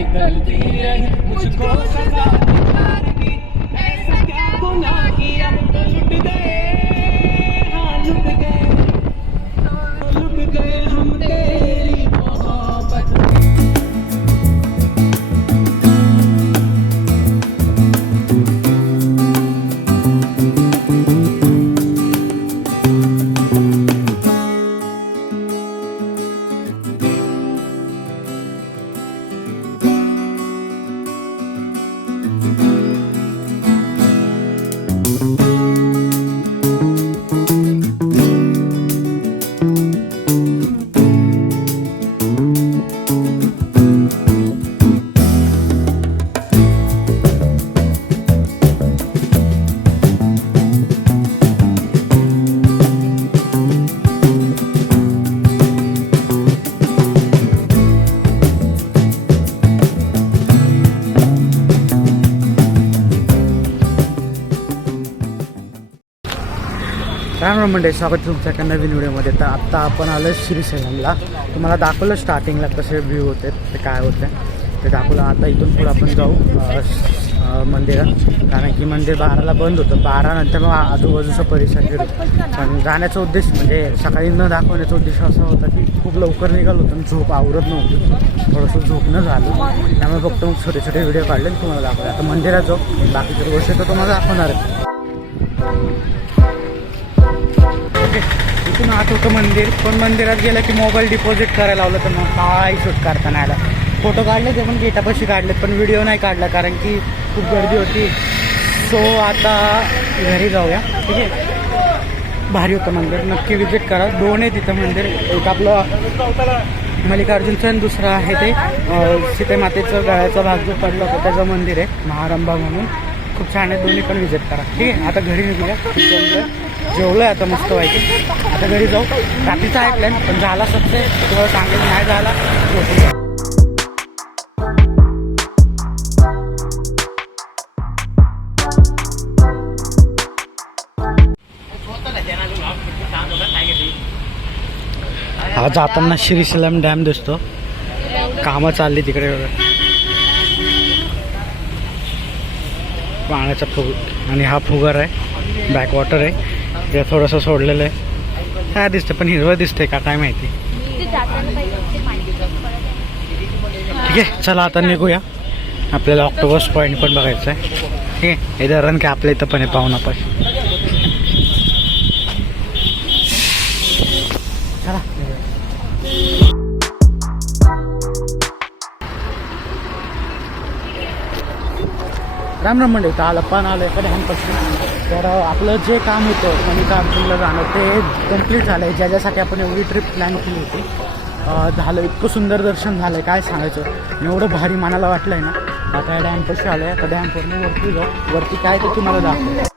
निकलती रही मुझको सजा प्यार की ऐसा क्या गुनाह किया तो लुट गए हाँ लुट गए हम तेरी मोहब्बत राम मंडळी, स्वागत तुमच्या एका नवीन व्हिडिओमध्ये. तर आत्ता आपण आलो श्रीशैलमला. तुम्हाला दाखवलं स्टार्टिंगला कसे व्ह्यू होते ते काय होते ते दाखवलं. आता इथून पुढे आपण जाऊ मंदिरात, कारण की मंदिर 12ला बंद होतं. 12 नंतर मग आजूबाजूचा परिसर फिरू. पण जाण्याचा उद्देश म्हणजे सकाळी न दाखवण्याचा उद्देश असा होता की खूप लवकर निघालो होतो, झोप आवरत नव्हती, थोडंसं झोपणं झालं. त्यामुळे फक्त मग छोटे छोटे व्हिडिओ काढले तुम्हाला दाखवले. आता मंदिरात जाऊ, बाकीच्या गोष्टी तर तुम्हाला दाखवणार आहे. इथून आत होतं मंदिर, पण मंदिरात गेलं की मोबाईल डिपॉझिट करायला लावलं, तर मग काय शूट करता नाही आला. फोटो काढले ते पण गेटापाशी काढलेत, पण व्हिडिओ नाही काढला कारण की खूप गर्दी होती. सो आता घरी जाऊया. ठीक आहे, भारी होतं मंदिर, नक्की विजिट करा. 2 आहे तिथं मंदिर. एक आपलं मल्लिकार्जुनचं आणि दुसरं आहे ते सीतेमातेचं गळ्याचा भाग जो पडला होता त्याचं मंदिर आहे, महारंभा म्हणून. खूप छान आहे, दोन्ही पण विजिट करा. ठीक आहे, आता घरी निघूया. जेवलं आहे आता मस्त व्हायची. आता घरी जाऊ. रात्रीचा आहे प्लॅन, पण झाला सक्सेस तुम्हाला सांगेल, नाही झाला हा. जाताना श्रीशैलम डॅम दिसतो, कामं चालली तिकडे. पाण्याचा फुग आणि हा फुगार आहे, बॅकवॉटर आहे, ते थोडंसं सोडलेलं आहे. काय दिसतं, पण हिरवं दिसतंय का काय माहिती. ठीक आहे, चला आता निघूया. आपल्याला ऑक्टोबस पॉईंट पण बघायचं आहे. ठीक आहे, इथं रन काय आपल्या इथं पण आहे पाहुणापाशी. चला राम राम मंडळी. तर आलं पण आलं एका डॅमपासून. तर आपलं जे काम होतं मल्लिकार्जुनला जाणं ते कम्प्लीट झालं आहे, ज्याच्यासाठी आपण एवढी ट्रिप प्लॅन केली होती. झालं, इतकं सुंदर दर्शन झालं आहे काय सांगायचं. एवढं भारी मनाला वाटलं आहे ना. आता या डॅमपाशी आलं आहे. आता डॅमवरून वरती जाऊ. वरती काय ते तुम्हाला दाखवलं.